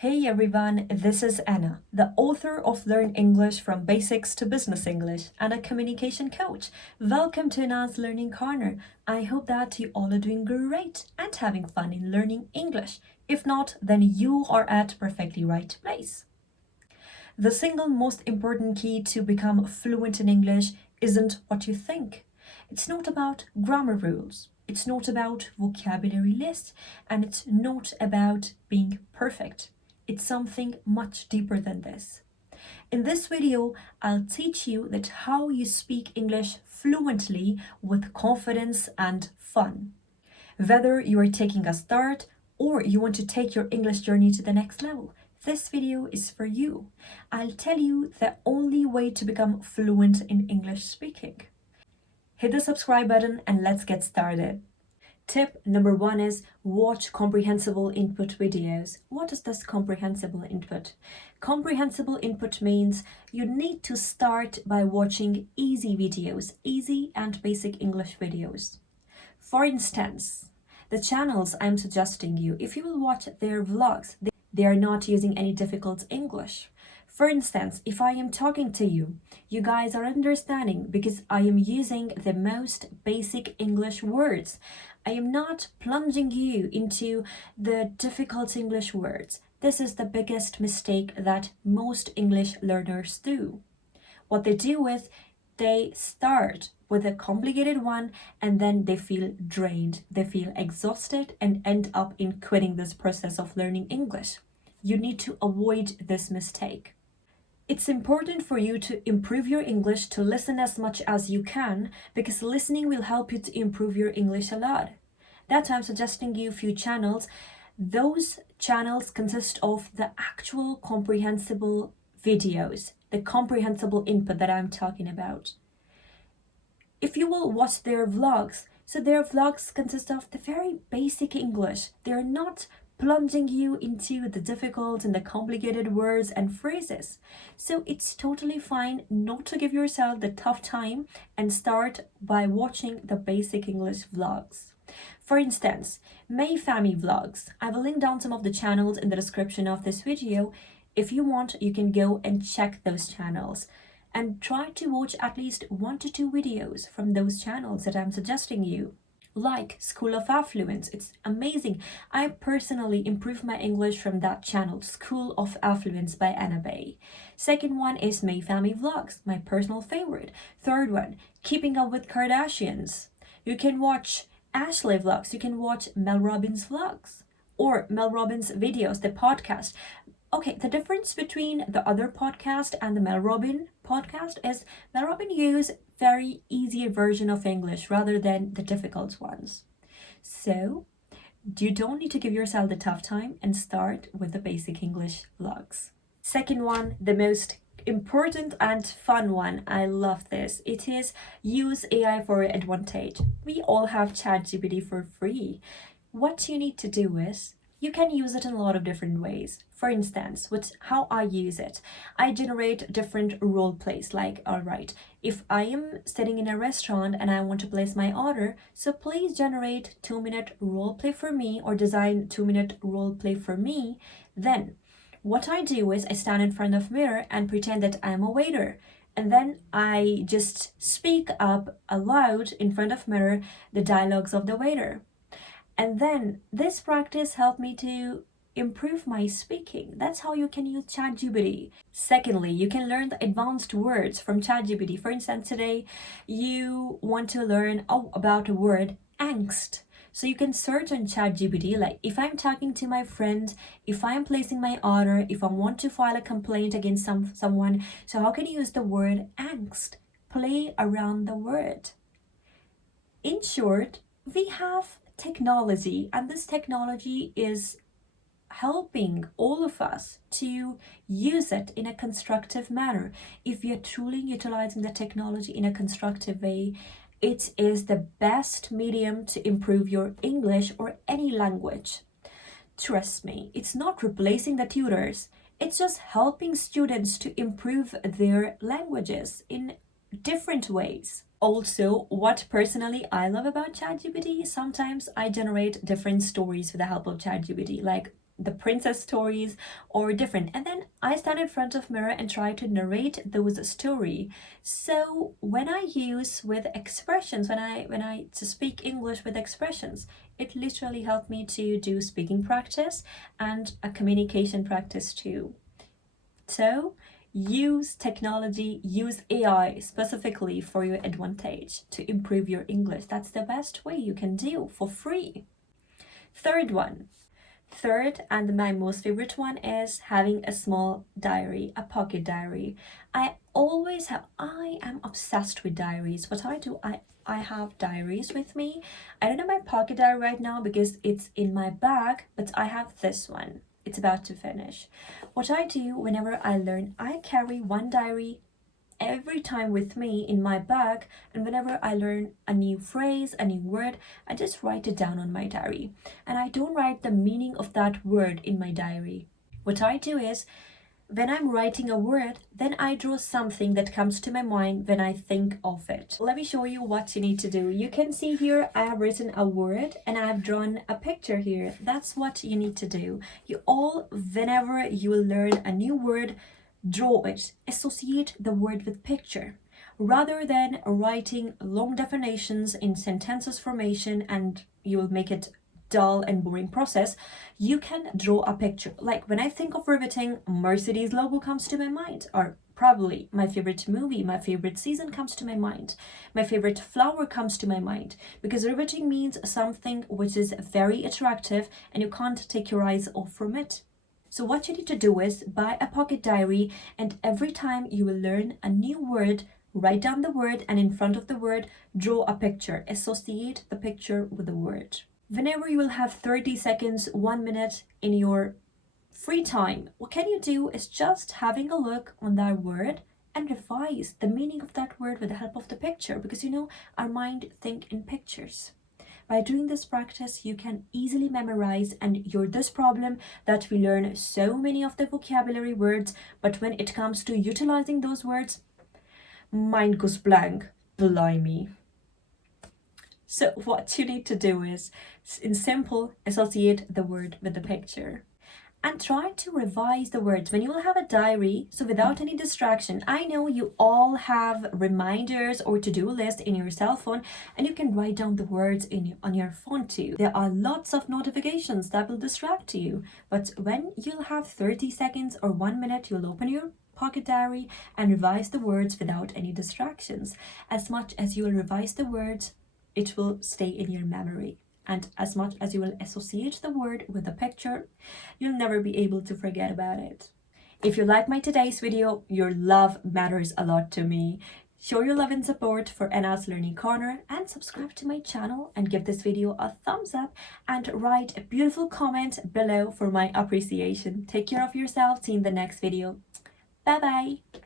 Hey everyone, this is Anna, the author of Learn English from Basics to Business English and a communication coach. Welcome to Anna's Learning Corner. I hope that you all are doing great and having fun in learning English. If not, then you are at perfectly right place. The single most important key to become fluent in English isn't what you think. It's not about grammar rules. It's not about vocabulary lists, and it's not about being perfect. It's something much deeper than this. In this video, I'll teach you that how you speak English fluently with confidence and fun. Whether you are taking a start or you want to take your English journey to the next level, this video is for you. I'll tell you the only way to become fluent in English speaking. Hit the subscribe button and let's get started. Tip number 1 is watch comprehensible input videos. What is this comprehensible input? Comprehensible input means you need to start by watching easy videos, easy and basic English videos. For instance, the channels I'm suggesting you, if you will watch their vlogs, they are not using any difficult English. For instance, if I am talking to you, you guys are understanding because I am using the most basic English words. I am not plunging you into the difficult English words. This is the biggest mistake that most English learners do. What they do is they start with a complicated one and then they feel drained, they feel exhausted and end up in quitting this process of learning English. You need to avoid this mistake. It's important for you to improve your English to listen as much as you can because listening will help you to improve your English a lot. That's why I'm suggesting you a few channels. Those channels consist of the actual comprehensible videos, the comprehensible input that I'm talking about. If you will watch their vlogs, so their vlogs consist of the very basic English. They're not plunging you into the difficult and the complicated words and phrases. So it's totally fine not to give yourself the tough time and start by watching the basic English vlogs. For instance, May Family Vlogs. I will link down some of the channels in the description of this video. If you want, you can go and check those channels and try to watch at least 1 to 2 videos from those channels that I'm suggesting you. Like School of Affluence, it's amazing. I personally improved my English from that channel, School of Affluence by Anna Bay. Second one is May Family Vlogs, my personal favorite. Third one, Keeping Up with Kardashians. You can watch Ashley Vlogs, you can watch Mel Robbins Vlogs or Mel Robbins videos, the podcast. Okay, the difference between the other podcast and the Mel Robbins podcast is Mel Robbins use very easy version of English rather than the difficult ones. So you don't need to give yourself the tough time and start with the basic English vlogs. Second one, the most important and fun one. I love this. It is use AI for your advantage. We all have ChatGPT for free. What you need to do is you can use it in a lot of different ways. For instance, with how I use it, I generate different role plays. Like, all right, if I am sitting in a restaurant and I want to place my order, so please generate 2-minute role play for me or design 2-minute role play for me. Then what I do is I stand in front of mirror and pretend that I'm a waiter. And then I just speak up aloud in front of mirror the dialogues of the waiter. And then this practice helped me to improve my speaking. That's how you can use ChatGPT. Secondly, you can learn the advanced words from ChatGPT. For instance, today you want to learn about the word angst. So you can search on ChatGPT, like if I'm talking to my friend, if I'm placing my order, if I want to file a complaint against someone. So how can you use the word angst? Play around the word. In short, we have technology, and this technology is helping all of us to use it in a constructive manner. If you're truly utilizing the technology in a constructive way, it is the best medium to improve your English or any language. Trust me, it's not replacing the tutors. It's just helping students to improve their languages in different ways. Also, what personally I love about ChatGPT, sometimes I generate different stories with the help of ChatGPT. Like the princess stories or different. And then I stand in front of mirror and try to narrate those story. So when I use with expressions, when I to speak English with expressions, it literally helped me to do speaking practice and a communication practice too. So use technology, use AI specifically for your advantage to improve your English. That's the best way you can do for free. Third, and my most favorite one, is having a small diary, a pocket diary. I am obsessed with diaries. What I do, I have diaries with me. I don't have my pocket diary right now because it's in my bag, but I have this one. It's about to finish. What I do whenever I learn, I carry one diary every time with me in my bag, and whenever I learn a new phrase, a new word, I just write it down on my diary. And I don't write the meaning of that word in my diary. What I do is, when I'm writing a word, then I draw something that comes to my mind when I think of it. Let me show you what you need to do. You can see here I have written a word and I have drawn a picture here. That's what you need to do. Whenever you will learn a new word, draw it. Associate the word with picture. Rather than writing long definitions in sentences formation and you will make it dull and boring process, you can draw a picture. Like when I think of riveting, Mercedes logo comes to my mind, or probably my favorite movie, my favorite season comes to my mind, my favorite flower comes to my mind, because riveting means something which is very attractive and you can't take your eyes off from it. So what you need to do is buy a pocket diary, and every time you will learn a new word, write down the word, and in front of the word, draw a picture. Associate the picture with the word. Whenever you will have 30 seconds, 1 minute in your free time, what can you do is just having a look on that word and revise the meaning of that word with the help of the picture, because our mind think in pictures. By doing this practice, you can easily memorize, and you're this problem that we learn so many of the vocabulary words, but when it comes to utilizing those words, mind goes blank. Blimey. So what you need to do is, in simple, associate the word with the picture. And try to revise the words when you will have a diary, so without any distraction. I know you all have reminders or to-do list in your cell phone, and you can write down the words on your phone too. There are lots of notifications that will distract you, but when you'll have 30 seconds or 1 minute, you'll open your pocket diary and revise the words without any distractions. As much as you will revise the words, it will stay in your memory. And as much as you will associate the word with a picture, you'll never be able to forget about it. If you like my today's video, your love matters a lot to me. Show your love and support for Anna's Learning Corner, and subscribe to my channel and give this video a thumbs up and write a beautiful comment below for my appreciation. Take care of yourself. See you in the next video. Bye bye.